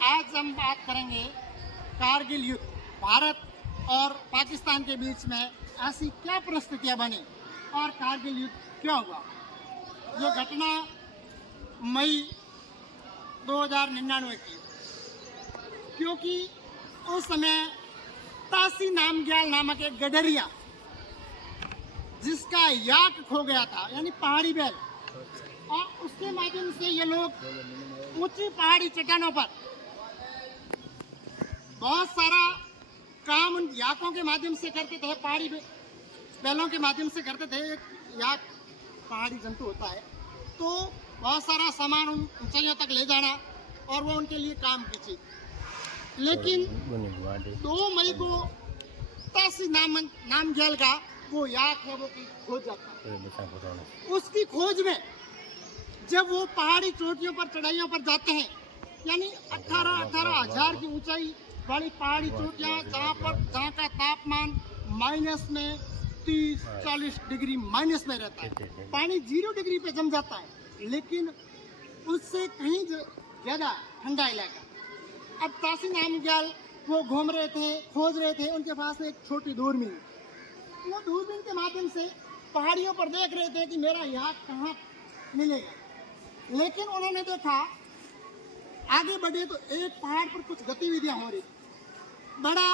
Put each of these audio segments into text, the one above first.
आज हम बात करेंगे कारगिल युद्ध। भारत और पाकिस्तान के बीच में ऐसी क्या परिस्थितियां बनी और कारगिल युद्ध क्यों हुआ। ये घटना मई 2099 की, क्योंकि उस समय तासी नामग्याल नामक एक गडरिया जिसका याक खो गया था, यानी पहाड़ी बैल, और उसके माध्यम से ये लोग ऊंची पहाड़ी चट्टानों पर बहुत सारा काम उन याकों के माध्यम से करते थे। पहाड़ी बैलों के माध्यम से करते थे। एक याक पहाड़ी जंतु होता है, तो बहुत सारा सामान उन ऊंचाइयों तक ले जाना और वो उनके लिए काम की चीज। लेकिन 2 मई को तासी नामग्याल का वो याक है, वो की खोज जाता है। उसकी खोज में जब वो पहाड़ी चोटियों पर चढ़ाइयों पर जाते हैं, यानी 18,000 की ऊंचाई वाली पहाड़ी चोटियां, जहाँ का तापमान माइनस में 30-40 डिग्री माइनस में रहता है, पानी 0 डिग्री पे जम जाता है, लेकिन उससे कहीं ज़्यादा ठंडा इलाका। अब तासी नामग्याल वो घूम रहे थे, खोज रहे थे, उनके पास एक छोटी दूरबीन, वो दूरबीन के माध्यम से पहाड़ियों पर देख रहे थे कि मेरा याक कहाँ मिलेगा। लेकिन उन्होंने देखा आगे बढ़े तो एक पहाड़ पर कुछ गतिविधियां हो रही। बड़ा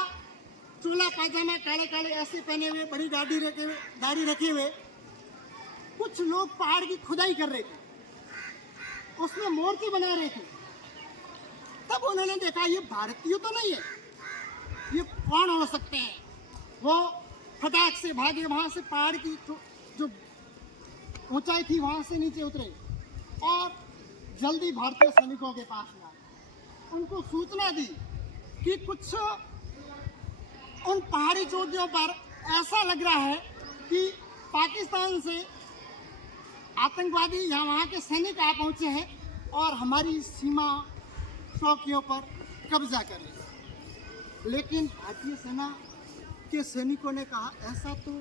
चोला पाजामा, काले काले ऐसे पहने हुए, बड़ी दाढ़ी रखे हुए कुछ लोग पहाड़ की खुदाई कर रहे थे, उसमें मूर्ति बना रहे थे। तब उन्होंने देखा ये भारतीय तो नहीं है, ये कौन हो सकते हैं। वो फटाक से भागे, वहां से पहाड़ की जो ऊंचाई थी वहां से नीचे उतरे और जल्दी भारतीय सैनिकों के पास आए। उनको सूचना दी कि कुछ उन पहाड़ी चोटियों पर ऐसा लग रहा है कि पाकिस्तान से आतंकवादी या वहाँ के सैनिक आ पहुँचे हैं और हमारी सीमा चौकियों पर कब्जा कर लिया। लेकिन भारतीय सेना के सैनिकों ने कहा ऐसा तो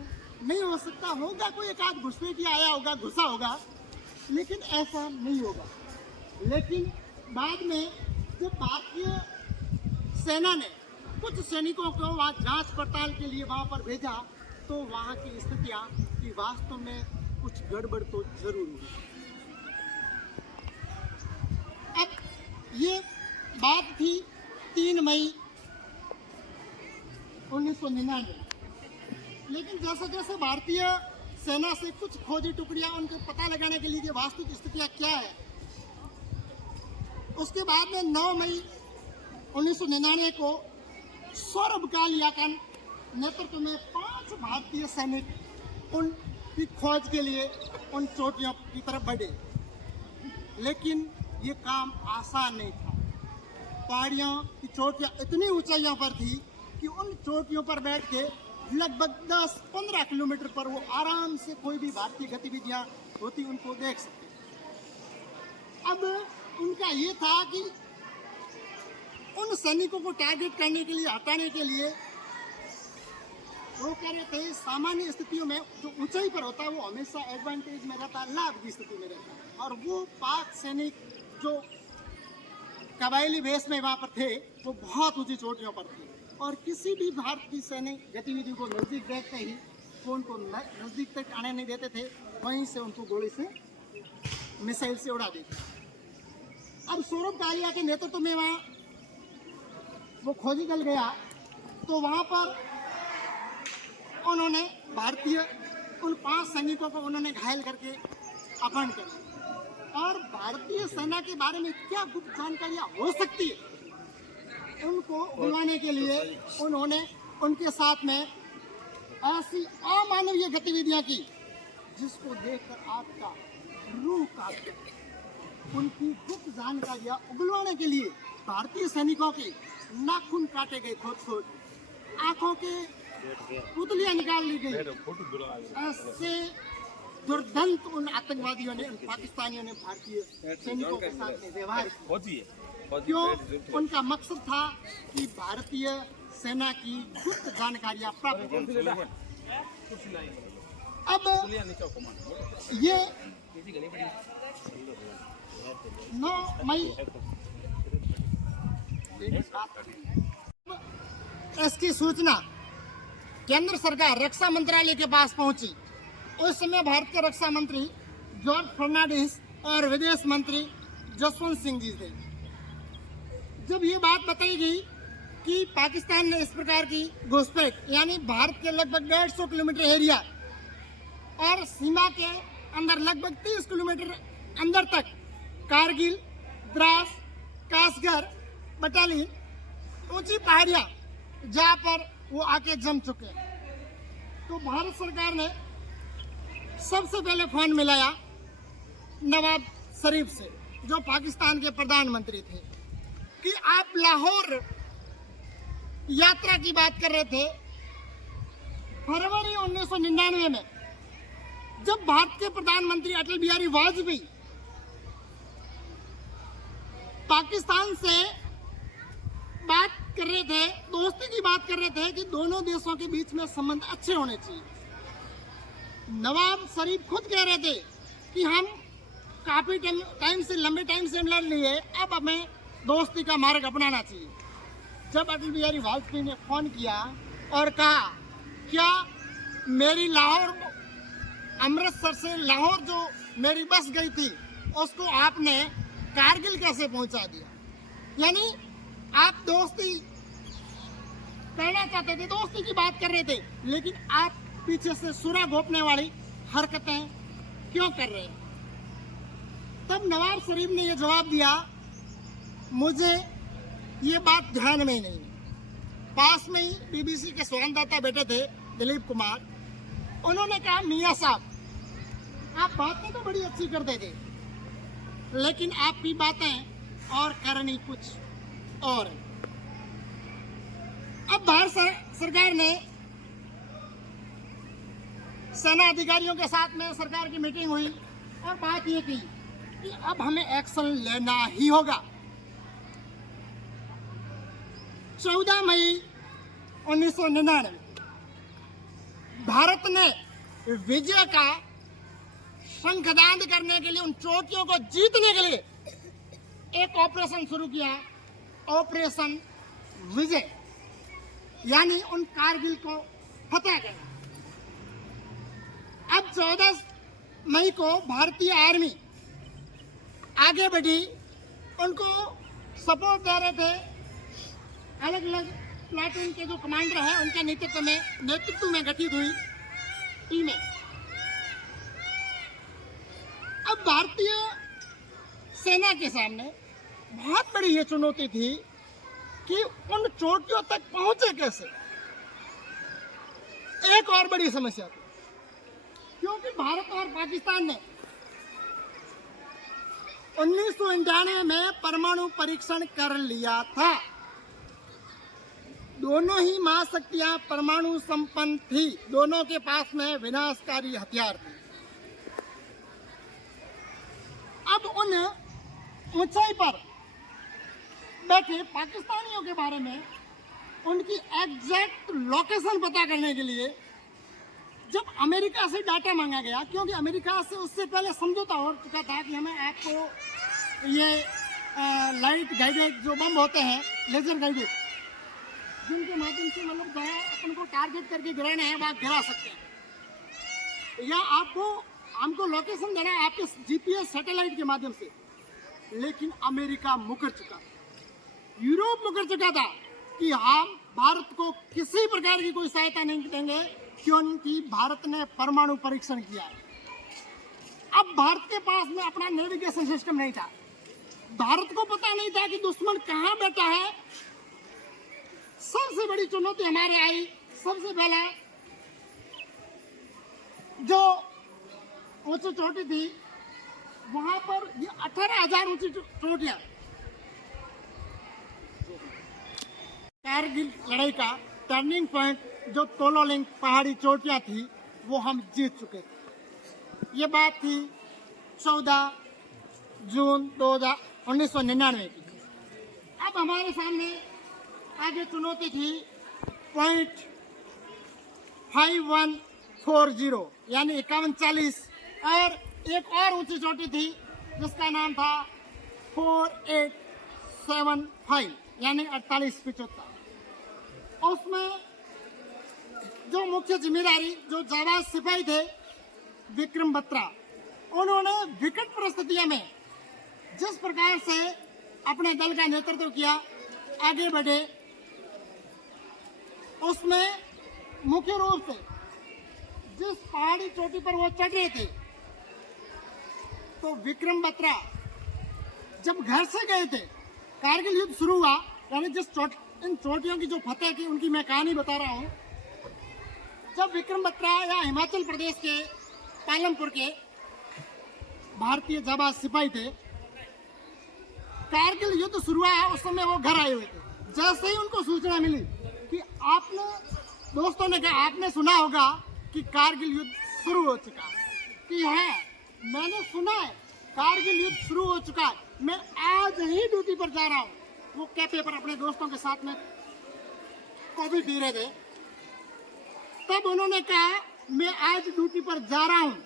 नहीं हो सकता, होगा कोई एक आध घुसपैठिया आया होगा, घुसा होगा, लेकिन ऐसा नहीं होगा। लेकिन बाद में जब भारतीय सेना ने कुछ सैनिकों को वहाँ जांच पड़ताल के लिए वहाँ पर भेजा, तो वहाँ की स्थितियाँ कि वास्तव में कुछ गड़बड़ तो जरूर हुई। अब ये बात थी 3 मई 1999। लेकिन जैसे जैसे भारतीय सेना से कुछ खोजी टुकड़ियां उनको पता लगाने के लिए कि वास्तविक स्थितियां क्या है, उसके बाद में 9 मई 1999 को सौरभ कालिया का नेतृत्व में 5 भारतीय सैनिक उनकी खोज के लिए उन चोटियों की तरफ बढ़े। लेकिन ये काम आसान नहीं था। पहाड़ियों की चोटियां इतनी ऊंचाइयों पर थी कि उन चोटियों पर बैठ के लगभग 10-15 किलोमीटर पर वो आराम से कोई भी भारतीय गतिविधियां होती उनको देख सकते। अब उनका ये था कि उन सैनिकों को टारगेट करने के लिए, हटाने के लिए वो कह रहे थे सामान्य स्थितियों में जो ऊंचाई पर होता है वो हमेशा एडवांटेज में रहता है, लाभ की स्थिति में रहता है। और वो पाक सैनिक जो कबायली भेष में वहाँ पर थे वो बहुत ऊंची चोटियों पर थे और किसी भी भारतीय सैनिक गतिविधि को नज़दीक देखते ही वो उनको नज़दीक तक आने नहीं देते थे, वहीं से उनको गोली से, मिसाइल से उड़ा देते। अब सौरभ कालिया के नेतृत्व में वहाँ वो खोजी दल गया, तो वहाँ पर उन्होंने भारतीय उन 5 सैनिकों को उन्होंने घायल करके अपहरण कर लिया। और भारतीय सेना के बारे में क्या गुप्त जानकारियाँ हो सकती है, उनको बुलाने के लिए उन्होंने उनके साथ में ऐसी अमानवीय गतिविधियां की जिसको देखकर आपका रूह कांप जाए। उनकी गुप्त जानकारियां उगलवाने के लिए भारतीय सैनिकों के नाखून काटे गए, खोद आंखों के पुतलियां निकाल ली गई। ऐसे दुर्दांत उन आतंकवादियों ने, उन पाकिस्तानियों ने भारतीय सैनिकों के साथ में व्यवहार किया। क्यों? उनका मकसद था कि भारतीय सेना की गुप्त जानकारियां प्राप्त करें। अब ये 9 मई इसकी सूचना केंद्र सरकार रक्षा मंत्रालय के पास पहुंची। उस समय भारत के रक्षा मंत्री जॉर्ज फर्नांडिस और विदेश मंत्री जसवंत सिंह जी थे। जब ये बात बताई गई कि पाकिस्तान ने इस प्रकार की घुसपैठ यानी भारत के लगभग 150 किलोमीटर एरिया और सीमा के अंदर लगभग 30 किलोमीटर अंदर तक कारगिल, द्रास, कासगढ़, बटालियन, ऊंची पहाड़ियाँ जहाँ पर वो आके जम चुके हैं, तो भारत सरकार ने सबसे पहले फोन मिलाया नवाब शरीफ से, जो पाकिस्तान के प्रधानमंत्री थे, कि आप लाहौर यात्रा की बात कर रहे थे। फरवरी 1999 में जब भारत के प्रधानमंत्री अटल बिहारी वाजपेयी पाकिस्तान से बात कर रहे थे, दोस्ती की बात कर रहे थे कि दोनों देशों के बीच में संबंध अच्छे होने चाहिए, नवाब शरीफ खुद कह रहे थे कि हम काफी लंबे टाइम से लड़ लिए, अब हमें दोस्ती का मार्ग अपनाना चाहिए। जब अटल बिहारी वाजपेयी ने फोन किया और कहा, क्या मेरी लाहौर, अमृतसर से लाहौर जो मेरी बस गई थी उसको आपने कारगिल कैसे पहुंचा दिया? यानी आप दोस्ती करना चाहते थे, दोस्ती की बात कर रहे थे, लेकिन आप पीछे से सुरा घोंपने वाली हरकतें क्यों कर रहे हैं? तब नवाब शरीफ ने यह जवाब दिया, मुझे ये बात ध्यान में ही नहीं। पास में ही बीबीसी के संवाददाता बैठे थे दिलीप कुमार, उन्होंने कहा, मियाँ साहब आप बातें तो बड़ी अच्छी करते थे, लेकिन आपकी बातें और करनी कुछ और है। अब भारत सरकार ने सेना अधिकारियों के साथ में सरकार की मीटिंग हुई और बात ये की कि अब हमें एक्शन लेना ही होगा। 14 मई 1999 भारत ने विजय का शंखनाद करने के लिए, उन चोटियों को जीतने के लिए एक ऑपरेशन शुरू किया, ऑपरेशन विजय, यानी उन कारगिल को फतेह करना। अब 14 मई को भारतीय आर्मी आगे बढ़ी, उनको सपोर्ट दे रहे थे अलग अलग प्लाटून के जो कमांडर हैं उनके नेतृत्व में गठित हुई टीमें। अब भारतीय सेना के सामने बहुत बड़ी ये चुनौती थी कि उन चोटियों तक पहुंचे कैसे। एक और बड़ी समस्या थी, क्योंकि भारत और पाकिस्तान ने 1991 में परमाणु परीक्षण कर लिया था। दोनों ही महाशक्तियां परमाणु संपन्न थी, दोनों के पास में विनाशकारी हथियार थे। अब उन ऊंचाई पर बैठे पाकिस्तानियों के बारे में उनकी एग्जैक्ट लोकेशन पता करने के लिए जब अमेरिका से डाटा मांगा गया, क्योंकि अमेरिका से उससे पहले समझौता हो चुका था कि हमें आपको ये लाइट गाइडेड जो बम होते हैं, लेजर गाइडेड, जिनके माध्यम से मतलब अपन को टारगेट करके गिराना है, वहाँ गिरा सकते हैं, या आपको हमको लोकेशन देना है आपके जीपीएस सैटेलाइट के माध्यम से। लेकिन अमेरिका मुकर चुका, यूरोप मुकर चुका था कि हम भारत को किसी प्रकार की कोई सहायता नहीं देंगे, क्योंकि भारत ने परमाणु परीक्षण किया है। अब भारत के पास में अपना नेविगेशन सिस्टम नहीं था, भारत को पता नहीं था कि दुश्मन कहाँ बैठा है। सबसे बड़ी चुनौती हमारे आई, सबसे पहले जो ऊंची चोटी थी वहां पर ये 18,000 ऊंची चोटियां, कारगिल लड़ाई का टर्निंग पॉइंट जो तोलोलिंग पहाड़ी चोटियां थी वो हम जीत चुके थे। ये बात थी 14 जून 1999 की। अब हमारे सामने आगे चुनौती थी पॉइंट 5140 यानी 5140, और एक और ऊंची चोटी थी जिसका नाम था 4875 यानी 4875। उसमें जो मुख्य जिम्मेदारी जो जाबाज सिपाही थे विक्रम बत्रा, उन्होंने विकट परिस्थितियों में जिस प्रकार से अपने दल का नेतृत्व किया, आगे बढ़े, उसमें मुख्य रूप से जिस पहाड़ी चोटी पर वो चढ़ रहे थे, तो विक्रम बत्रा जब घर से गए थे, कारगिल युद्ध शुरू हुआ, यानी इन चोटियों की जो फतेह की उनकी मैं कहानी बता रहा हूं। जब विक्रम बत्रा या हिमाचल प्रदेश के पालमपुर के भारतीय जाबाज सिपाही थे, कारगिल युद्ध शुरू हुआ, उस समय वो घर आए हुए थे। जैसे ही उनको सूचना मिली कि आपने, दोस्तों ने कहा आपने सुना होगा कि कारगिल युद्ध शुरू हो चुका है, कि है मैंने सुना है कारगिल युद्ध शुरू हो चुका है, मैं आज ही ड्यूटी पर जा रहा हूँ। वो कैफे पर अपने दोस्तों के साथ में कॉफी पी रहे थे, तब उन्होंने कहा मैं आज ड्यूटी पर जा रहा हूँ,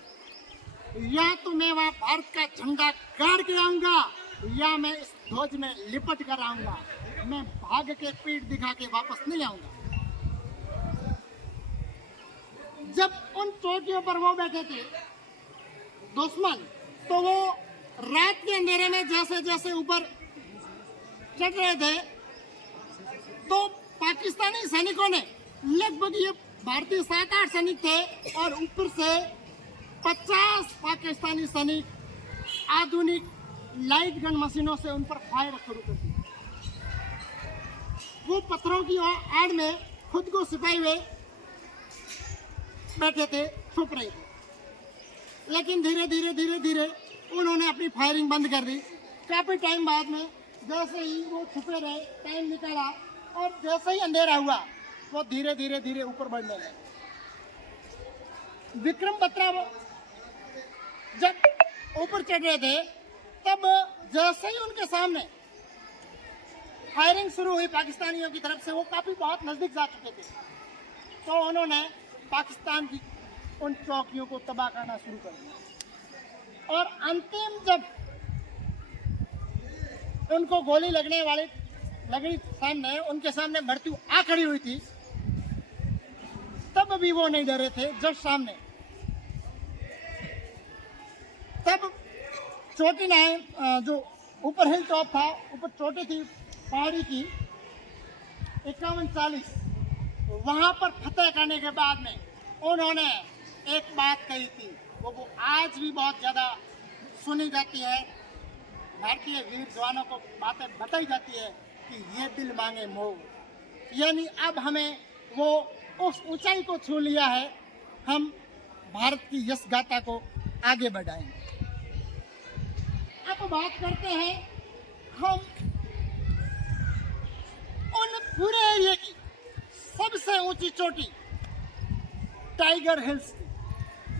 या तो मैं वहाँ भारत का झंडा गाड़ के आऊंगा या मैं इस ध्वज में लिपट कर आऊंगा, मैं भाग के पीठ दिखा के वापस नहीं आऊंगा। जब उन चोटियों पर वो बैठे थे दुश्मन, तो वो रात के अंधेरे में जैसे जैसे ऊपर चढ़ रहे थे, तो पाकिस्तानी सैनिकों ने लगभग, ये भारतीय 7-8 सैनिक थे और ऊपर से 50 पाकिस्तानी सैनिक आधुनिक लाइट गन मशीनों से उन पर फायर शुरू कर दिया। वो पत्थरों की आड़ में खुद को छिपाए हुए बैठे थे, छुप रहे थे, लेकिन धीरे धीरे धीरे धीरे उन्होंने अपनी फायरिंग बंद कर दी। काफी टाइम बाद में जैसे ही वो छुपे रहे, टाइम निकला और जैसे ही अंधेरा हुआ, वो धीरे धीरे धीरे ऊपर बढ़ने लगे। विक्रम बत्रा जब ऊपर चढ़ रहे थे, तब जैसे ही उनके सामने फायरिंग शुरू हुई पाकिस्तानियों की तरफ से, वो काफी बहुत नजदीक जा चुके थे, तो उन्होंने पाकिस्तान की उन चौकियों को तबाह करना शुरू कर दिया। और अंतिम जब उनको गोली लगी सामने, उनके सामने मृत्यु आ खड़ी हुई थी, तब भी वो नहीं डरे थे। जब सामने तब चोटी नहीं, जो ऊपर हिल टॉप था, ऊपर चोटी थी पहाड़ी की 51-40, वहां पर फतेह करने के बाद में उन्होंने एक बात कही थी, वो आज भी बहुत ज्यादा सुनी जाती है, भारतीय वीर जवानों को बातें बताई जाती है कि ये दिल मांगे मोह, यानी अब हमें वो उस ऊंचाई को छू लिया है, हम भारत की यश गाथा को आगे बढ़ाएंगे। अब बात करते हैं हम उन पूरे एरिया की सबसे ऊंची चोटी टाइगर हिल्स की,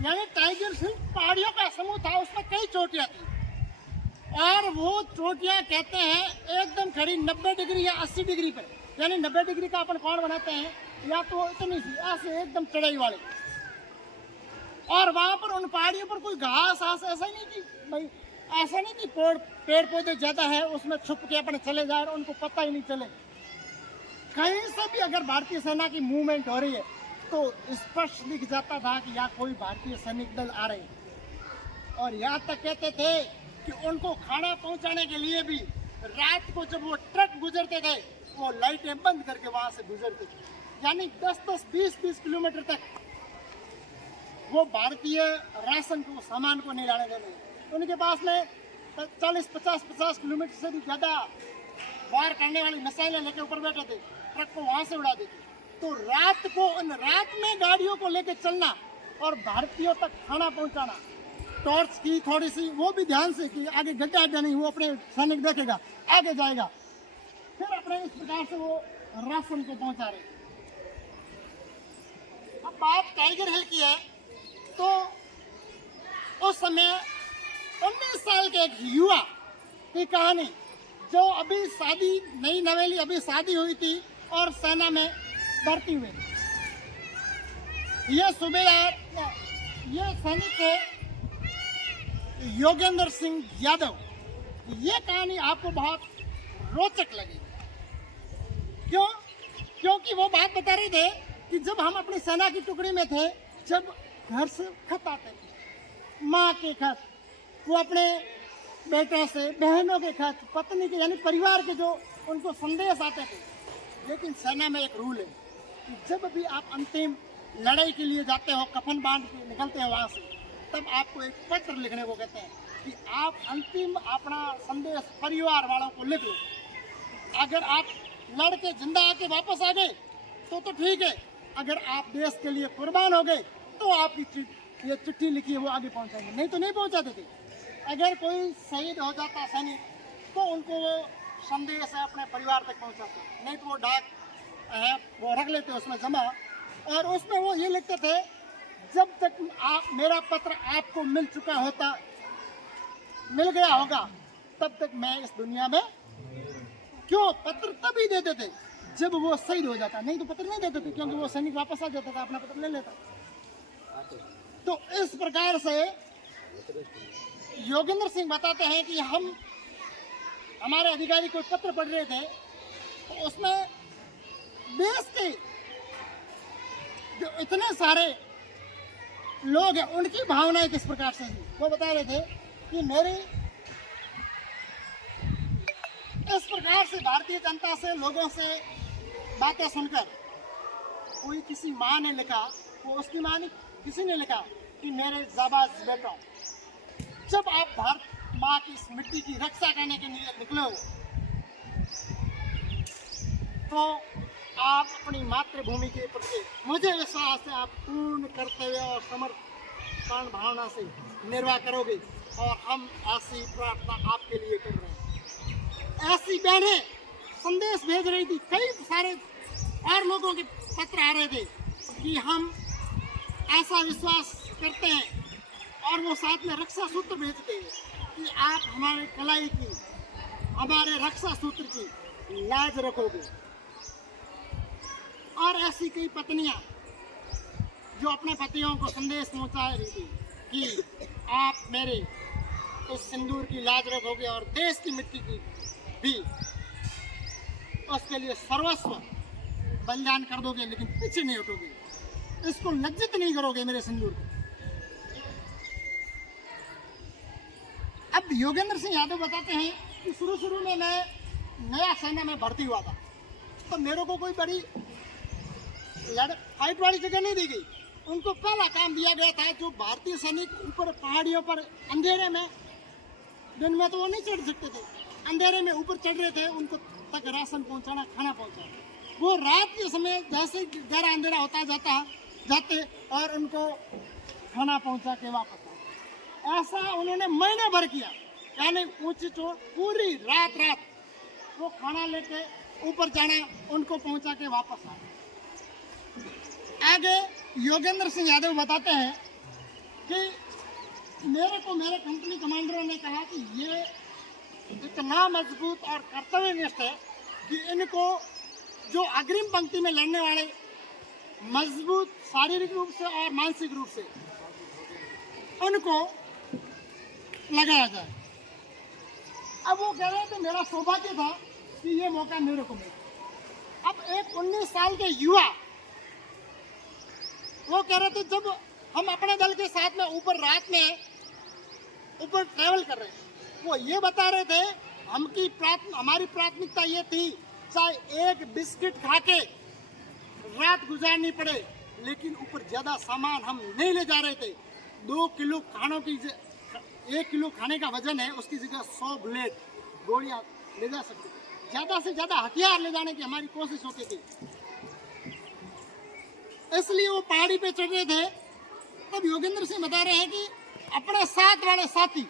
यानी टाइगर हिल्स पहाड़ियों का समूह था, उसमें कई चोटियां थी, और वो चोटियां कहते हैं एकदम खड़ी 90 डिग्री या 80 डिग्री पर, यानी 90 डिग्री का अपन कोण बनाते हैं, या तो इतनी सी ऐसे एकदम चढ़ाई वाली। और वहां पर उन पहाड़ियों पर कोई घास ऐसा ही नहीं थी भाई, ऐसा नहीं कि पेड़ पौधे ज्यादा है उसमें छुप के अपने चले जाए और उनको पता ही नहीं चले। कहीं से भी अगर भारतीय सेना की मूवमेंट हो रही है तो स्पष्ट दिख जाता था कि यहाँ कोई भारतीय सैनिक दल आ रहे हैं। और यहाँ तक कहते थे कि उनको खाना पहुंचाने के लिए भी रात को जब वो ट्रक गुजरते थे, वो लाइटें बंद करके वहां से गुजरते थे, यानी 10-10, 20-20 किलोमीटर तक वो भारतीय राशन को, सामान को नहीं लाने देते। उनके पास में 40-50 किलोमीटर से भी ज्यादा वार करने वाली मिसाइलें लेके ऊपर बैठे थे, ट्रक को वहां से उड़ा देते। तो रात में गाड़ियों को लेके चलना और भारतीयों तक खाना पहुंचाना, टॉर्च की थोड़ी सी वो भी ध्यान से कि आगे गड्ढा नहीं, वो अपने सैनिक देखेगा आगे जाएगा, फिर अपने इस प्रकार से वो राशन को पहुंचा रहे। अब बात टाइगर हिल की है, तो उस समय 19 साल के एक युवा की कहानी, जो अभी शादी नई नवेली अभी शादी हुई थी और सेना में भर्ती हुए। ये सूबेदार, ये सैनिक थे योगेंद्र सिंह यादव। ये कहानी आपको बहुत रोचक लगेगी। क्यों? क्योंकि वो बात बता रहे थे कि जब हम अपनी सेना की टुकड़ी में थे, जब घर से खत आते थे, माँ के खत, वो अपने बेटों से, बहनों के खत, पत्नी के यानी परिवार के जो उनको संदेश आते थे। लेकिन सेना में एक रूल है कि जब भी आप अंतिम लड़ाई के लिए जाते हो, कफन बांध के निकलते हो वहाँ से, तब आपको एक पत्र लिखने को कहते हैं कि आप अंतिम अपना संदेश परिवार वालों को लिख लो। अगर आप लड़के जिंदा आके वापस आ गए तो ठीक है, अगर आप देश के लिए कुर्बान हो गए तो आपकी ये चिट्ठी लिखी है वो आगे पहुंचाएंगे, नहीं तो नहीं पहुंचाते थे। अगर कोई शहीद हो जाता सैनिक तो उनको वो संदेश है अपने परिवार तक पहुंचाते, नहीं तो वो डाक है वो रख लेते उसमें जमा, और उसमें वो ये लिखते थे जब तक मेरा पत्र आपको मिल चुका होता, मिल गया होगा, तब तक मैं इस दुनिया में। क्यों? पत्र तभी देते थे जब वो शहीद हो जाता, नहीं तो पत्र नहीं देते थे, क्योंकि वो सैनिक वापस आ जाता था, अपना पत्र ले लेता। तो इस प्रकार से योगेंद्र सिंह बताते हैं कि हमारे अधिकारी कोई पत्र पढ़ रहे थे, तो उसमें देश के जो इतने सारे लोग हैं उनकी भावनाएं किस प्रकार से थी। वो बता रहे थे कि मेरी इस प्रकार से भारतीय जनता से, लोगों से बातें सुनकर, कोई किसी माँ ने लिखा, वो उसकी माँ ने किसी ने लिखा कि मेरे जाबाज बेटों, जब आप भारत माँ की इस मिट्टी की रक्षा करने के लिए निकले हो, तो आप अपनी मातृभूमि के प्रति मुझे विश्वास है आप पूर्ण कर्तव्य और समर्पण भावना से निर्वाह करोगे, और हम ऐसी प्रार्थना आपके लिए कर रहे हैं। ऐसी बहनें संदेश भेज रही थी, कई सारे और लोगों के पत्र आ रहे थे कि हम ऐसा विश्वास करते हैं, और वो साथ में रक्षा सूत्र भेजते हैं कि आप हमारे कलाई की, हमारे रक्षा सूत्र की लाज रखोगे। और ऐसी कई पत्नियां जो अपने पतियों को संदेश पहुंचा रही थी कि आप मेरे उस सिंदूर की लाज रखोगे और देश की मिट्टी की भी उसके लिए सर्वस्व बलिदान कर दोगे, लेकिन पीछे नहीं हटोगे, इसको लज्जित नहीं करोगे मेरे सिंदूर को। अब योगेंद्र सिंह यादव बताते हैं कि शुरू में मैं नया सेना में भर्ती हुआ था, तो मेरे को कोई बड़ी फाइट वाली जगह नहीं दी गई। उनको पहला काम दिया गया था, जो भारतीय सैनिक ऊपर पहाड़ियों पर अंधेरे में, दिन में तो वो नहीं चढ़ सकते थे, अंधेरे में ऊपर चढ़ रहे थे, उनको तक राशन पहुंचाना, खाना पहुंचाना। वो रात के समय जैसे गहरा अंधेरा होता जाते और उनको खाना पहुंचा के वापस आए। ऐसा उन्होंने महीने भर किया, यानी ऊंची चोट पूरी रात वो खाना लेके ऊपर जाना, उनको पहुंचा के वापस आए। आगे योगेंद्र सिंह यादव बताते हैं कि मेरे कंपनी कमांडरों ने कहा कि ये इतना मजबूत और कर्तव्यनिष्ठ है कि इनको जो अग्रिम पंक्ति में लड़ने वाले मजबूत शारीरिक रूप से और मानसिक रूप से, उनको लगाया जाए। अब वो कह रहे थे मेरा सौभाग्य था कि ये मौका मेरे को मिला। अब एक 19 साल के युवा वो कह रहे थे, जब हम अपने दल के साथ में ऊपर रात में ऊपर ट्रैवल कर रहे हैं, वो ये बता रहे थे हमारी प्राथमिकता ये थी चाहे एक बिस्किट खा के रात गुजारनी पड़े, लेकिन ऊपर ज्यादा सामान हम नहीं ले जा रहे थे। 2 किलो खानों की 1 किलो खाने का वजन है, उसकी जगह 100 बुलेट गोलियां ले जा सकते थे, ज्यादा से ज्यादा हथियार ले जाने की हमारी कोशिश होती थी। इसलिए वो पहाड़ी पे चढ़ रहे थे। तब योगेंद्र सिंह बता रहे हैं कि अपने साथ वाले साथी,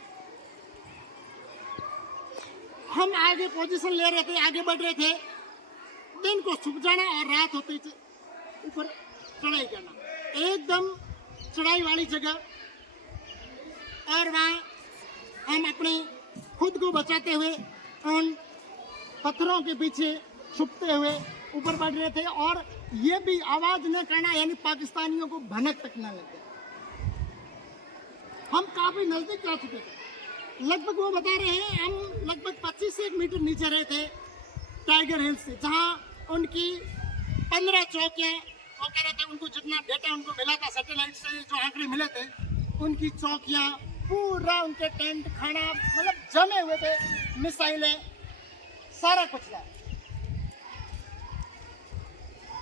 हम आगे पोजीशन ले रहे थे, आगे बढ़ रहे थे, दिन को छुप जाना और रात होते ही ऊपर चढ़ाई करना, एकदम चढ़ाई वाली जगह, और वहाँ हम अपने खुद को बचाते हुए उन पत्थरों के पीछे छुपते हुए ऊपर बढ़ रहे थे, और ये भी आवाज न करना, यानी पाकिस्तानियों को भनक तक न लगे। हम काफी नजदीक जा चुके थे, लगभग वो बता रहे हैं हम लगभग 25 से 1 मीटर नीचे रहे थे टाइगर हिल्स से, जहाँ उनकी 15 चौकियाँ, वो कह रहे थे उनको जितना डेटा उनको मिला था सैटेलाइट से, जो आंकड़े मिले थे, उनकी चौकियाँ, पूरा उनके टेंट, खाना, मतलब जमे हुए थे, मिसाइलें, सारा कुछ था।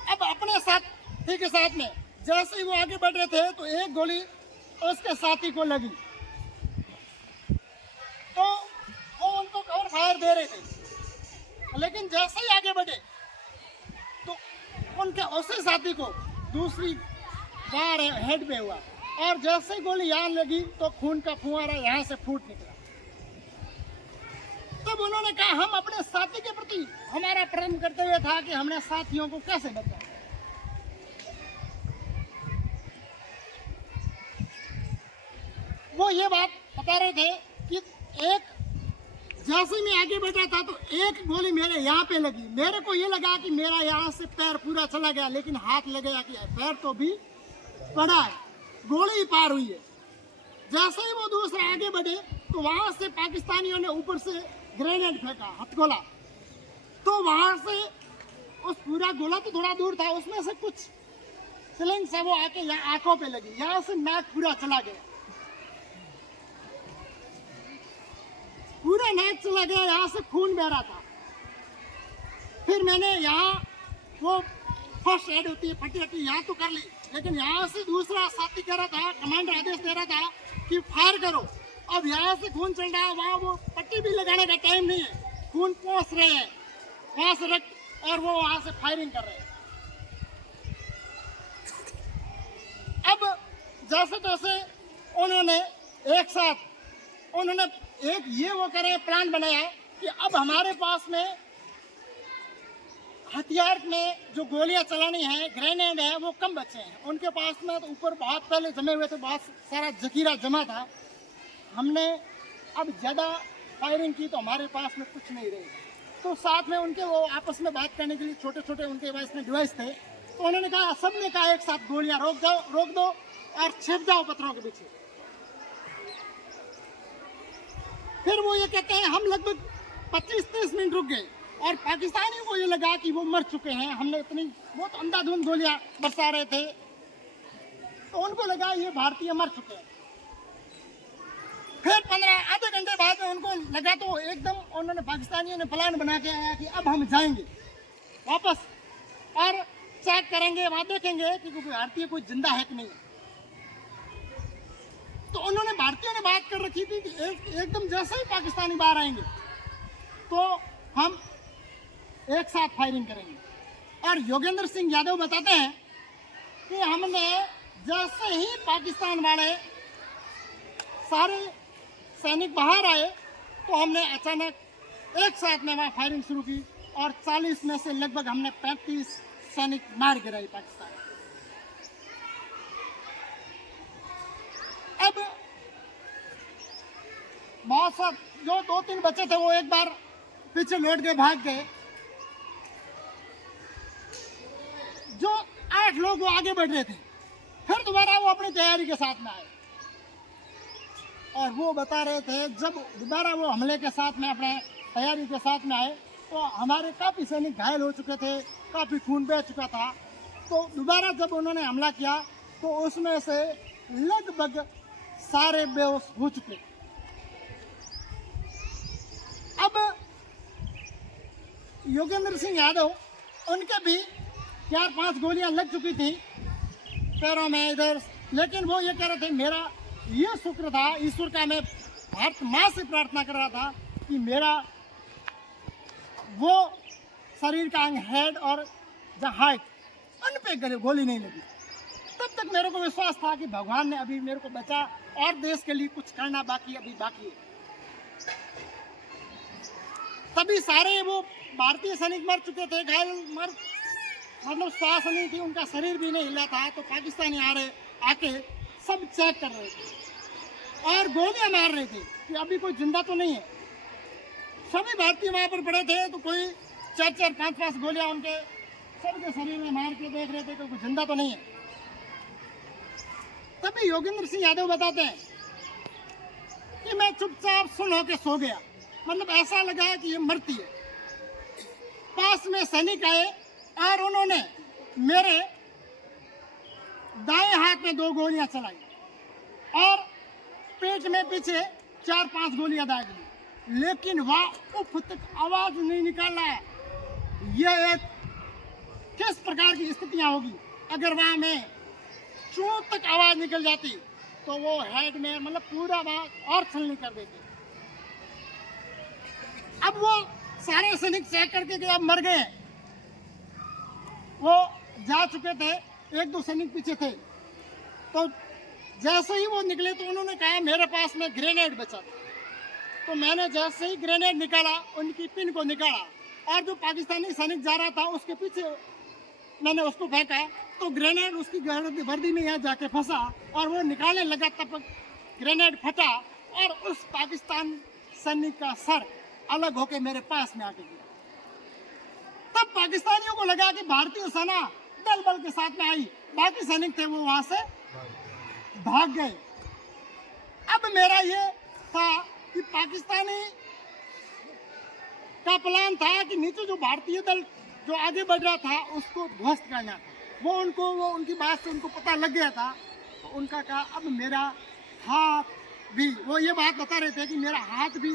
अब अपने साथी के साथ में जैसे ही वो आगे बढ़ रहे थे तो एक गोली उसके साथी को लगी, तो वो उनको कवर फायर दे रहे थे, लेकिन जैसे ही आगे बढ़े तो उनके उसी साथी को दूसरी बार हेड पे हुआ, और जैसे ही गोली यहाँ लगी तो खून का फुहारा यहाँ से फूट निकला। तब उन्होंने कहा हम अपने साथी के प्रति हमारा प्रेम करते हुए था कि हमने साथियों को कैसे बचाया। वो ये बात बता रहे थे कि एक जैसे मैं आगे बढ़ रहा था तो एक गोली मेरे यहाँ पे लगी, मेरे को ये लगा कि मेरा यहाँ से पैर पूरा चला गया, लेकिन हाथ लगा कि पैर तो भी पड़ा है, गोली पार हुई है। जैसे ही वो दूसरे आगे बढ़े तो वहां से पाकिस्तानियों ने ऊपर से ग्रेनेड फेंका, हथगोला, तो वहां से उस पूरा गोला तो थोड़ा दूर था, उसमें से कुछ स्लिंग से वो आके यहाँ आंखों पे लगी, यहाँ से नाक पूरा चला गया, पूरा नाक चला गया, यहाँ से खून बह रहा था। फिर मैंने यहाँ वो फर्स्ट एड होती है, पट्टी वट्टी यहाँ तो कर ली, लेकिन यहाँ से दूसरा साथी कह रहा था, कमांडर आदेश दे रहा था कि फायर करो। अब यहाँ से खून चल रहा है, वहाँ वो पट्टी भी लगाने का टाइम नहीं है, खून पहुँच रहे हैं वहाँ से रक्त, और वो वहाँ से फायरिंग कर रहे हैं। अब जैसे तैसे उन्होंने एक साथ एक ये वो करे प्लान बनाया कि अब हमारे पास में हथियार में जो गोलियां चलानी है, ग्रेनेड है, वो कम बचे हैं उनके पास में, तो ऊपर बहुत पहले जमे हुए थे, बहुत सारा जखीरा जमा था। हमने अब ज़्यादा फायरिंग की तो हमारे पास में कुछ नहीं रहेगा। तो साथ में उनके वो आपस में बात करने के लिए छोटे छोटे उनके पास में डिवाइस थे, तो उन्होंने कहा, सबने कहा एक साथ गोलियां रोक दो और छिप जाओ पत्थरों के पीछे। फिर वो ये कहते हैं हम लगभग 25-30 मिनट रुक गए, और पाकिस्तानियों को ये लगा कि वो मर चुके हैं, हमने इतनी बहुत अंधाधुंध गोलियां बरसा रहे थे, तो उनको लगा ये भारतीय मर चुके हैं। फिर 15 आधे घंटे बाद में उनको लगा, तो एकदम उन्होंने पाकिस्तानियों ने प्लान बना के आया कि अब हम जाएंगे वापस और चेक करेंगे, वहां देखेंगे कि कोई भारतीय कोई जिंदा है कि नहीं। तो उन्होंने भारतीयों ने बात कर रखी थी कि एकदम जैसे ही पाकिस्तानी बाहर आएंगे तो हम एक साथ फायरिंग करेंगे। और योगेंद्र सिंह यादव बताते हैं कि हमने जैसे ही पाकिस्तान वाले सारे सैनिक बाहर आए तो हमने अचानक एक साथ में वहाँ फायरिंग शुरू की, और 40 में से लगभग हमने 35 सैनिक मार गिराए पाकिस्तान। अब बहुत सा जो 2-3 बचे थे वो एक बार पीछे लौट गए, भाग गए। जो 8 लोग वो आगे बढ़ रहे थे, फिर दोबारा वो अपनी तैयारी के साथ में आए, और वो बता रहे थे जब दोबारा वो हमले के साथ में अपने तैयारी के साथ में आए तो हमारे काफ़ी सैनिक घायल हो चुके थे, काफ़ी खून बह चुका था। तो दोबारा जब उन्होंने हमला किया तो उसमें से लगभग सारे बेहोश हो चुके। अब योगेंद्र सिंह यादव, उनके भी 4-5 गोलियां लग चुकी थी पैरों में इधर, लेकिन वो ये कह रहे थे मेरा ये शुक्र था ईश्वर का, मैं भारत माँ से प्रार्थना कर रहा था कि मेरा वो शरीर का अंग, हेड और जो हार्ट, उन पे गोली नहीं लगी। तब तक मेरे को विश्वास था कि भगवान ने अभी मेरे को बचा और देश के लिए कुछ करना बाकी अभी बाकी है। तभी सारे वो भारतीय सैनिक मर चुके थे, घायल मतलब श्वास नहीं थी, उनका शरीर भी नहीं हिला था। तो पाकिस्तानी आ रहे आके सब चेक कर रहे थे और गोलियां मार रहे थे कि अभी कोई जिंदा तो नहीं है। सभी भारतीय वहां पर पड़े थे, तो कोई 4-4, 5-5 गोलियां उनके सबके शरीर में मार के देख रहे थे कि कोई जिंदा तो नहीं है। तभी योगेंद्र सिंह यादव बताते हैं कि मैं चुपचाप सुन होके सो गया, मतलब ऐसा लगा कि ये मरती है। पास में सैनिक आए और उन्होंने मेरे दाएं हाथ में 2 गोलियां चलाई और पेट में पीछे 4-5 गोलियां दाग दी, लेकिन वह उफ तक आवाज नहीं निकाल रहा है। यह एक किस प्रकार की स्थितियां होगी अगर वहां में चूं तक आवाज निकल जाती तो वो हेड में मतलब पूरा वहां और छलनी कर देते। अब वो सारे सैनिक चेक करके कि अब मर गए, वो जा चुके थे, 1-2 सैनिक पीछे थे। तो जैसे ही वो निकले तो उन्होंने कहा मेरे पास में ग्रेनेड बचा था। तो मैंने जैसे ही ग्रेनेड निकाला, उनकी पिन को निकाला और जो पाकिस्तानी सैनिक जा रहा था उसके पीछे मैंने उसको फेंका तो ग्रेनेड उसकी वर्दी में यहाँ जाके फंसा और वो निकालने लगा, तब ग्रेनेड फटा और उस पाकिस्तान सैनिक का सर अलग होके मेरे पास में आके गिरा। तब पाकिस्तानियों को लगा कि भारतीय सेना दल बल के साथ में आई, बाकी सैनिक थे वो वहां से भाग गए। अब मेरा ये था कि पाकिस्तानी का प्लान था कि नीचे जो भारतीय दल जो आगे बढ़ रहा था उसको ध्वस्त करना था। वो उनकी बात से उनको पता लग गया था। तो उनका कहा अब मेरा हाथ भी, वो ये बात बता रहे थे कि मेरा हाथ भी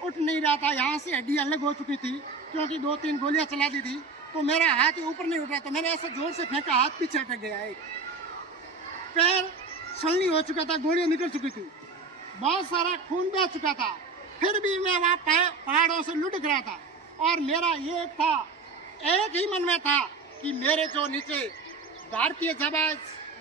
उठ नहीं रहा था, यहाँ से हड्डी अलग हो चुकी थी क्योंकि 2-3 गोलियां चला दी थी, तो मेरा हाथ ही ऊपर नहीं उठ रहा। तो मैंने ऐसा जोर से फेंका, हाथ पीछे अटक गया, एक पैर छलनी हो चुका था, गोलियां निकल चुकी थी, बहुत सारा खून बह चुका था, फिर भी मैं वहाँ पहाड़ों से लुढ़क रहा था। और मेरा ये था, एक ही मन में था कि मेरे जो नीचे भारतीय जवान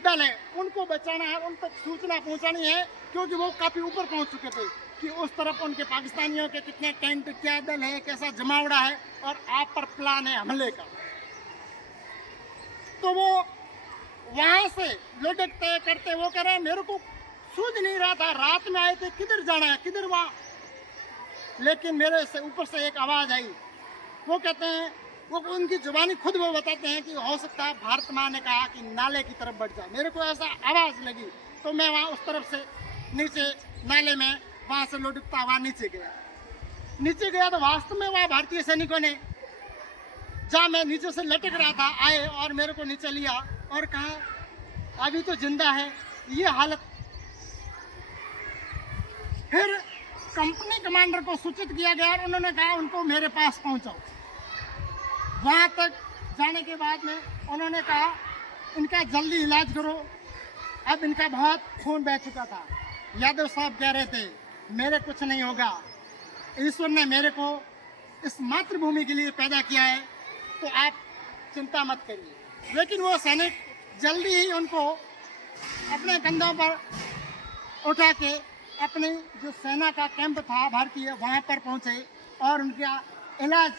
दल है उनको बचाना है, उन तक सूचना पहुंचानी है, क्योंकि वो काफी ऊपर पहुंच चुके थे कि उस तरफ उनके पाकिस्तानियों के कितने टेंट, क्या दल है, कैसा जमावड़ा है और आप पर प्लान है हमले का। तो वो वहां से लुढ़कते करते वो कह रहे हैं, मेरे को सूझ नहीं रहा था, रात में आए थे, किधर जाना है, किधर वहाँ। लेकिन मेरे से ऊपर से एक आवाज आई, वो कहते हैं, वो उनकी जुबानी खुद वो बताते हैं कि हो सकता है भारत माँ ने कहा कि नाले की तरफ बढ़ जाए। मेरे को ऐसा आवाज लगी तो मैं वहाँ उस तरफ से नीचे नाले में वहाँ से लुढ़कता हुआ नीचे गया तो वास्तव में वहाँ भारतीय सैनिकों ने, जहाँ मैं नीचे से लटक रहा था, आए और मेरे को नीचे लिया और कहा अभी तो जिंदा है, ये हालत। फिर कंपनी कमांडर को सूचित किया गया और उन्होंने कहा उनको मेरे पास पहुंचाओ। वहां तक जाने के बाद में उन्होंने कहा इनका जल्दी इलाज करो, अब इनका बहुत खून बह चुका था। यादव साहब कह रहे थे मेरे कुछ नहीं होगा, ईश्वर ने मेरे को इस मातृभूमि के लिए पैदा किया है, तो आप चिंता मत करिए। लेकिन वो सैनिक जल्दी ही उनको अपने कंधों पर उठा के अपने जो सेना का कैंप था भारतीय, वहाँ पर पहुँचे और उनका इलाज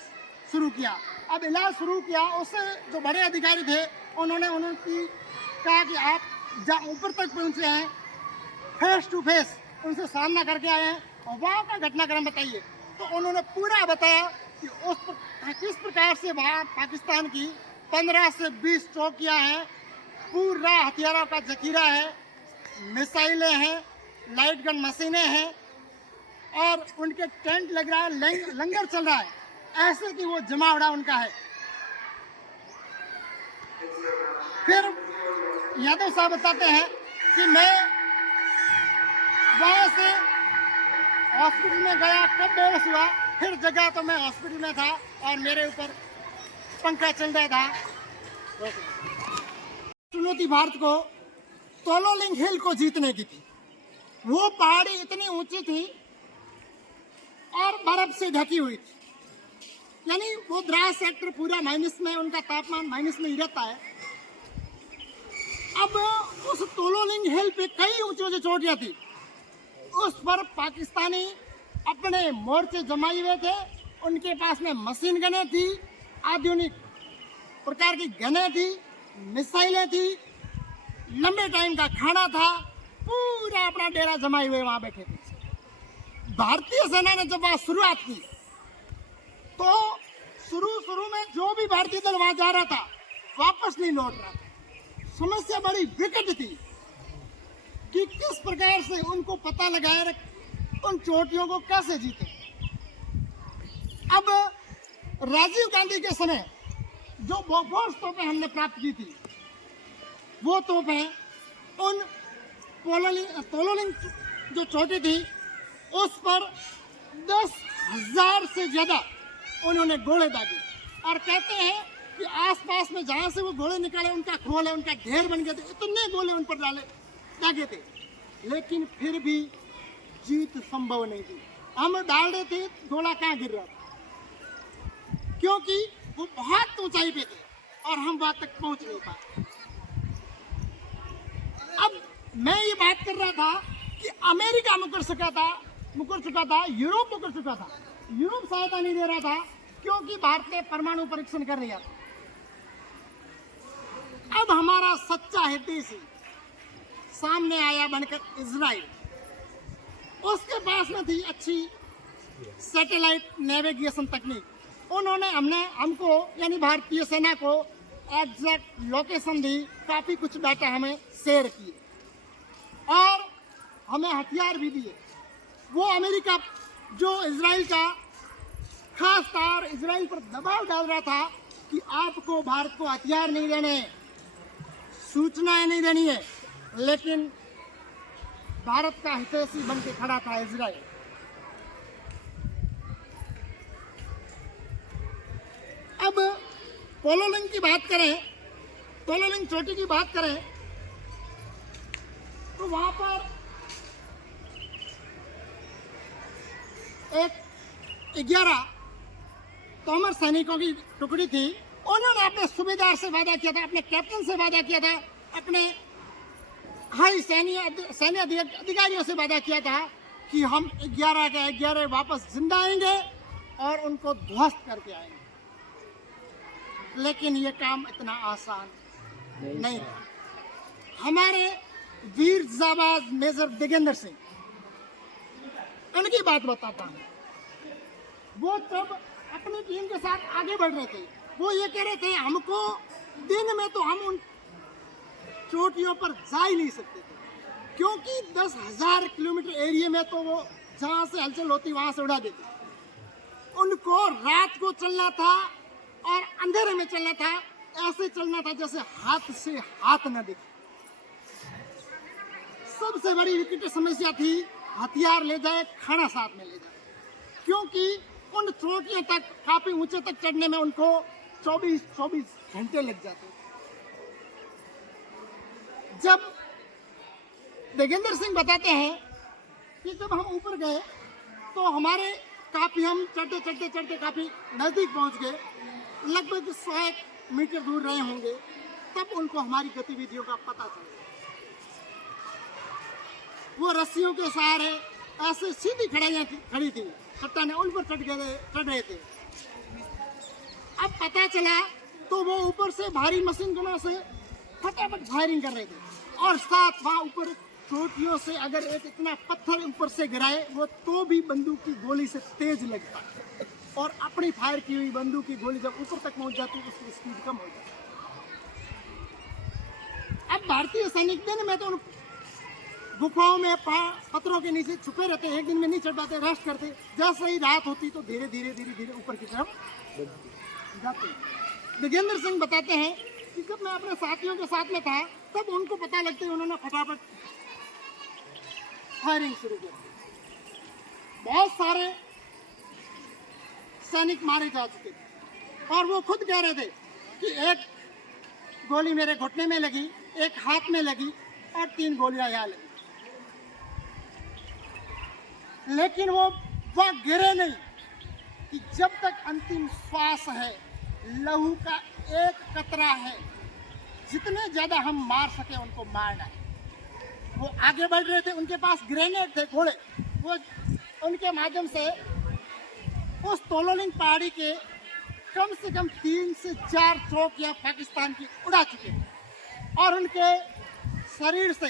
शुरू किया। अब इलाज शुरू किया, उससे जो बड़े अधिकारी थे उन्होंने कहा कि आप जहाँ ऊपर तक पहुँचे हैं, फेस टू फेस उनसे सामना करके आए हैं और वहाँ का घटनाक्रम बताइए। तो उन्होंने पूरा बताया कि किस प्रकार से वहाँ पाकिस्तान की 15 से 20 चौकियाँ हैं, पूरा हथियारों का जखीरा है, मिसाइलें हैं, लाइट गन मशीनें हैं और उनके टेंट लग रहा है, लंगर चल रहा है, ऐसे कि वो जमावड़ा उनका है। फिर यादव साहब बताते हैं कि मैं वहां से हॉस्पिटल में गया, कब बेहोश हुआ, फिर जगह तो मैं हॉस्पिटल में था और मेरे ऊपर पंखा चल रहा था। चुनौती भारत को तोलोलिंग हिल को जीतने की थी। वो पहाड़ी इतनी ऊंची थी और बर्फ से ढकी हुई थी, यानी वो द्रास सेक्टर पूरा माइनस में, उनका तापमान माइनस में ही रहता है। अब उस तोलोलिंग हिल पे कई ऊंची चोटियां थी, उस पर पाकिस्तानी अपने मोर्चे जमाए हुए थे, उनके पास में मशीन गनें थी, आधुनिक प्रकार की गनें थी, मिसाइलें थी, लंबे टाइम का खाना था, पूरा अपना डेरा जमाए हुए वहां बैठे थे। भारतीय सेना ने जब वहां शुरुआत की तो शुरू में जो भी भारतीय दल वहां जा रहा था वापस नहीं लौट रहा था। समस्या बड़ी विकट थी कि किस प्रकार से उनको पता लगाए उन चोटियों को कैसे जीते। अब राजीव गांधी के समय जो बोफोर्स तोपें हमने प्राप्त की थी, वो तोपें उन तोलोलिंग जो चोटी थी उस पर 10,000 से ज्यादा उन्होंने गोले दागे। और कहते हैं कि आसपास में जहां से वो गोले निकाले उनका खोल है, उनका ढेर बन गए थे, इतने गोले उन पर दागे थे, लेकिन फिर भी जीत संभव नहीं थी। हम डाल रहे थे, गोला कहाँ गिर रहा था, क्योंकि वो बहुत ऊंचाई पे थे और हम वहां तक पहुंच नहीं पाए। अब मैं ये बात कर रहा था कि अमेरिका मुकर चुका था, यूरोप मुकर चुका था। यूरोप सहायता नहीं दे रहा था क्योंकि भारत ने परमाणु परीक्षण कर लिया। अब हमारा सच्चा हितैषी सामने आया बनकर इजराइल। उसके पास में थी अच्छी सैटेलाइट नेविगेशन तकनीक। उन्होंने हमको यानी भारतीय सेना को एग्जैक्ट लोकेशन दी, काफी कुछ डाटा हमें शेयर किए और हमें हथियार भी दिए। वो अमेरिका जो इजराइल का खास था और इजराइल पर दबाव डाल रहा था कि आपको भारत को हथियार नहीं देने, सूचनाएं नहीं देनी है, लेकिन भारत का हितैषी बन के खड़ा था इजराइल। अब पोलोलिंग की बात करें, पोलोलिंग चोटी की बात करें, तो वहां पर एक 11 तोमर सैनिकों की टुकड़ी थी। उन्होंने अपने सूबेदार से वादा किया था, अपने कैप्टन से वादा किया था, अपने हाई सैन्य अधिकारियों से वादा किया था कि हम 11 के 11 वापस जिंदा आएंगे और उनको ध्वस्त करके आएंगे। लेकिन ये काम इतना आसान नहीं था। हमारे वीर जाबाज मेजर दिगेंद्र सिंह, उनकी बात बताता हूँ। वो जब अपनी टीम के साथ आगे बढ़ रहे थे, वो ये कह रहे थे हमको दिन में तो हम उन चोटियों पर जा ही नहीं सकते थे, क्योंकि 10,000 किलोमीटर एरिया में तो वो जहाँ से हलचल होती वहाँ से उड़ा देते। उनको रात को चलना था और अंधेरे में चलना था, ऐसे चलना था जैसे हाथ से हाथ न दिखे। सबसे बड़ी विकट समस्या थी हथियार ले जाए, खाना साथ में ले जाए, क्योंकि उन चोटियों तक काफी ऊंचे तक चढ़ने में उनको 24 घंटे लग जाते। जब दिगेंद्र सिंह बताते हैं कि जब हम ऊपर गए तो हमारे काफी हम चढ़ते काफी नजदीक पहुंच गए, लगभग 100 मीटर दूर रहे होंगे, तब उनको हमारी गतिविधियों का पता चला। वो रस्सियों के सहारे ऐसे सीधी खड़ी थी, चट्टाने उन पर चढ़ रहे थे। अब पता चला तो वो ऊपर से भारी मशीन गनों से फटाफट फायरिंग कर रहे थे और साथ वहाँ ऊपर चोटियों से अगर एक इतना पत्थर ऊपर से गिराए वो तो भी बंदूक की गोली से तेज लगता, और अपनी फायर की हुई बंदूक की गोली जब ऊपर तक पहुंच जाती उसकी स्पीड कम हो जाती। अब भारतीय सैनिक दिन में तो उन गुफाओं में पत्थरों के नीचे छुपे रहते, एक दिन में नहीं चढ़ पाते, रेस्ट करते। जैसे ही रात होती तो धीरे धीरे ऊपर की तरफ जाते। दिगेंद्र सिंह बताते हैं कि जब मैं अपने साथियों के साथ में था तब उनको पता लगते उन्होंने फटाफट फायरिंग शुरू कर दी। बहुत सारे सैनिक मारे जा चुके थे और वो खुद कह रहे थे कि एक गोली मेरे घुटने में लगी, एक हाथ में लगी और 3 गोलियां यहाँ लगी, लेकिन वो गिरे नहीं कि जब तक अंतिम श्वास है, लहू का एक कतरा है, जितने ज्यादा हम मार सके उनको मारना है। वो आगे बढ़ रहे थे, उनके पास ग्रेनेड थे, घोड़े, वो उनके माध्यम से उस तोलोलिंग पहाड़ी के कम से कम 3 से 4 चौकियां पाकिस्तान की उड़ा चुके थे और उनके शरीर से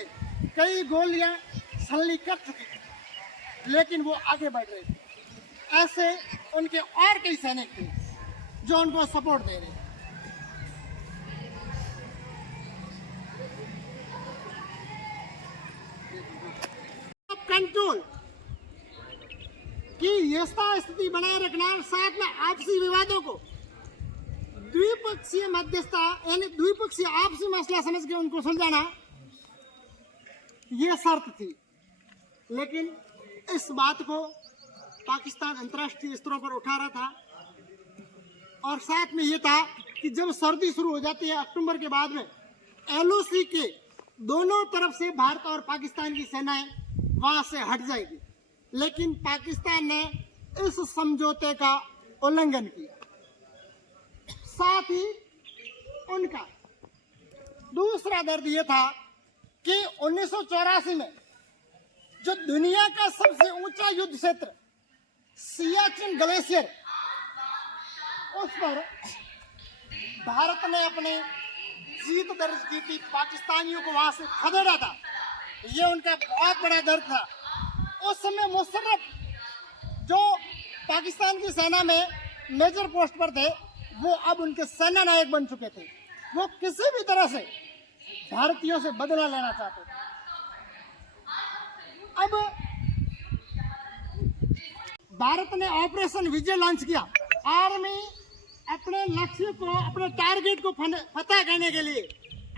कई गोलियां छलनी कर चुकी थी, लेकिन वो आगे बढ़ रहे थे। ऐसे उनके और कई सैनिक थे जो उनको सपोर्ट दे रहे थे। कंट्रोल कि मध्यस्थता स्थिति बनाए रखना और साथ में आपसी विवादों को द्विपक्षीय मध्यस्थता यानी द्विपक्षीय आपसी मसला समझ के उनको सुलझाना, ये शर्त थी। लेकिन इस बात को पाकिस्तान अंतर्राष्ट्रीय स्तरों पर उठा रहा था और साथ में ये था कि जब सर्दी शुरू हो जाती है अक्टूबर के बाद में, LOC के दोनों तरफ से भारत और पाकिस्तान की सेनाएं वहां से हट जाएगी। लेकिन पाकिस्तान ने इस समझौते का उल्लंघन किया। साथ ही उनका दूसरा दर्द यह था कि 1984 में जो दुनिया का सबसे ऊंचा युद्ध क्षेत्र सियाचिन ग्लेशियर, उस पर भारत ने अपने जीत दर्ज की थी, पाकिस्तानियों को वहां से खदेड़ा था। ये उनका बहुत बड़ा दर्द था। उस समय मुशर्रफ जो पाकिस्तान की सेना में मेजर पोस्ट पर थे, वो अब उनके सेना नायक बन चुके थे। वो किसी भी तरह से भारतीयों से बदला लेना चाहते थे। अब भारत ने ऑपरेशन विजय लॉन्च किया। आर्मी अपने लक्ष्य को, अपने टारगेट को फतह करने के लिए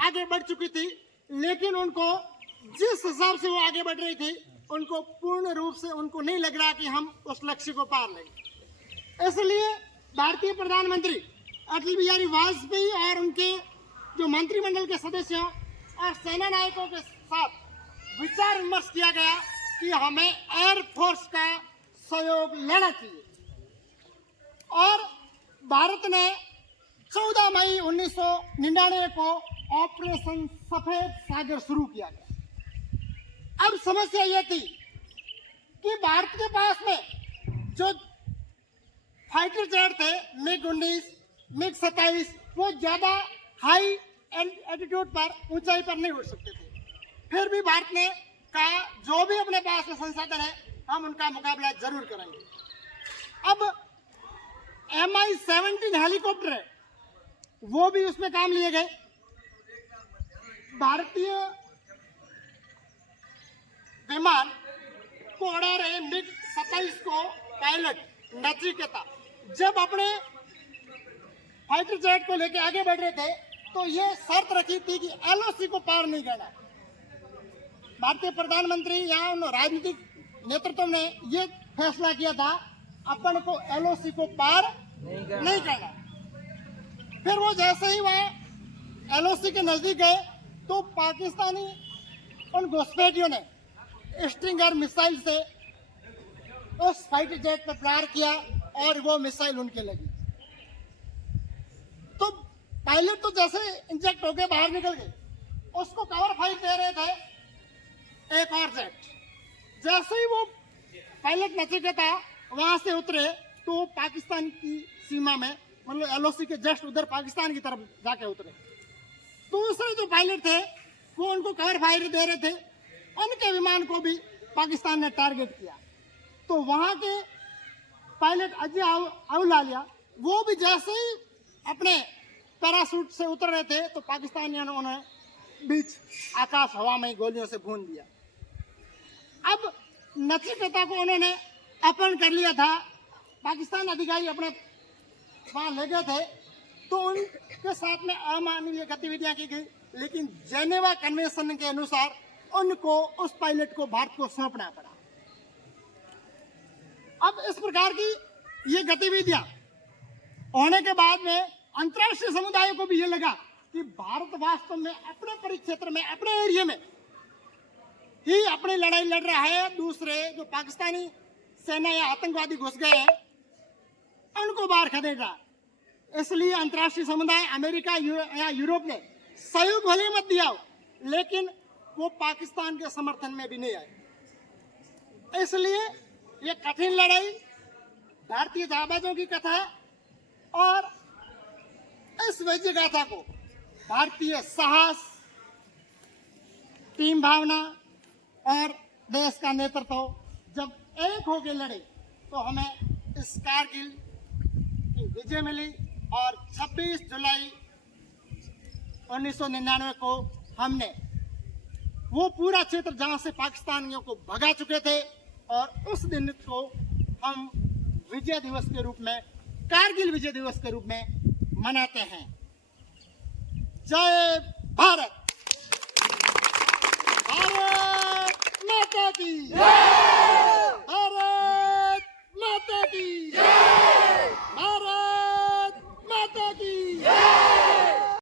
आगे बढ़ चुकी थी, लेकिन उनको जिस हिसाब से वो आगे बढ़ रही थी, उनको पूर्ण रूप से उनको नहीं लग रहा कि हम उस लक्ष्य को पार लेंगे। इसलिए भारतीय प्रधानमंत्री अटल बिहारी वाजपेयी और उनके जो मंत्रिमंडल के सदस्यों और सेना नायकों के साथ विचार विमर्श किया गया कि हमें एयरफोर्स का सहयोग लेना चाहिए। और भारत ने 14 मई 1999 को ऑपरेशन सफेद सागर शुरू किया गया। अब समस्या यह थी कि भारत के पास में जो फाइटर जेट थे MiG-19, MiG-27, वो ज्यादा हाई एल्टीट्यूड पर, ऊंचाई पर नहीं उड़ सकते थे। फिर भी भारत ने कहा जो भी अपने पास में संसाधन है हम उनका मुकाबला जरूर करेंगे। अब Mi-17 हेलीकॉप्टर है, वो भी उसमें काम लिए गए। भारतीय विमान को उड़ा रहे MiG-27 को पायलट नचिकेता जब अपने फाइटर जेट को लेकर आगे बढ़ रहे थे, तो ये शर्त रखी थी कि LOC को पार नहीं करना। भारतीय प्रधानमंत्री या उन राजनीतिक नेतृत्व ने ये फैसला किया था अपन को LOC को पार नहीं करना। फिर वो जैसे ही वह LOC के नजदीक गए तो पाकिस्तानी उन घुसपैठियों ने स्ट्रिंगर मिसाइल से उस फाइटर जेट पर प्रहार किया और वो मिसाइल उनके लगी। तो पायलट तो जैसे इंजेक्ट होके बाहर निकल गए, उसको कवर फायर दे रहे थे एक और जेट। जैसे ही वो पायलट नचिकेता वहां से उतरे तो पाकिस्तान की सीमा में, मतलब LOC के जस्ट उधर पाकिस्तान की तरफ जाके उतरे। दूसरे जो पायलट थे वो उनको कवर फायर दे रहे थे, उनके विमान को भी पाकिस्तान ने टारगेट किया। तो वहां के पायलट अजय अहलुवालिया वो भी जैसे ही अपने पैराशूट से उतर रहे थे तो पाकिस्तानियों ने उन्हें बीच आकाश हवा में गोलियों से भून दिया। अब नचिकेता को उन्होंने अपहरण कर लिया था। पाकिस्तान अधिकारी अपने वहां ले गए थे तो उनके साथ में अमानवीय गतिविधियां की गई, लेकिन जेनेवा कन्वेंशन के अनुसार उनको, उस पायलट को भारत को सौंपना पड़ा। अब इस प्रकार की ये गतिविधियां होने के बाद में अंतर्राष्ट्रीय समुदाय को भी ये लगा कि भारत वास्तव में अपने परिक्षेत्र में, अपने एरिया में ही अपनी लड़ाई लड़ रहा है। दूसरे जो पाकिस्तानी सेना या आतंकवादी घुस गए हैं उनको बाहर खदेड़ रहा। इसलिए अंतर्राष्ट्रीय समुदाय, अमेरिका या यूरोप ने सहयोग भले मत दिया हो, लेकिन वो पाकिस्तान के समर्थन में भी नहीं आए। इसलिए ये कठिन लड़ाई, भारतीय जाबाजों की कथा और इस विजय गाथा को भारतीय साहस, टीम भावना और देश का नेतृत्व जब एक होकर लड़े तो हमें इस कारगिल की विजय मिली। और 26 जुलाई 1999 को हमने वो पूरा क्षेत्र जहां से पाकिस्तानियों को भगा चुके थे, और उस दिन को हम विजय दिवस के रूप में, कारगिल विजय दिवस के रूप में मनाते हैं। जय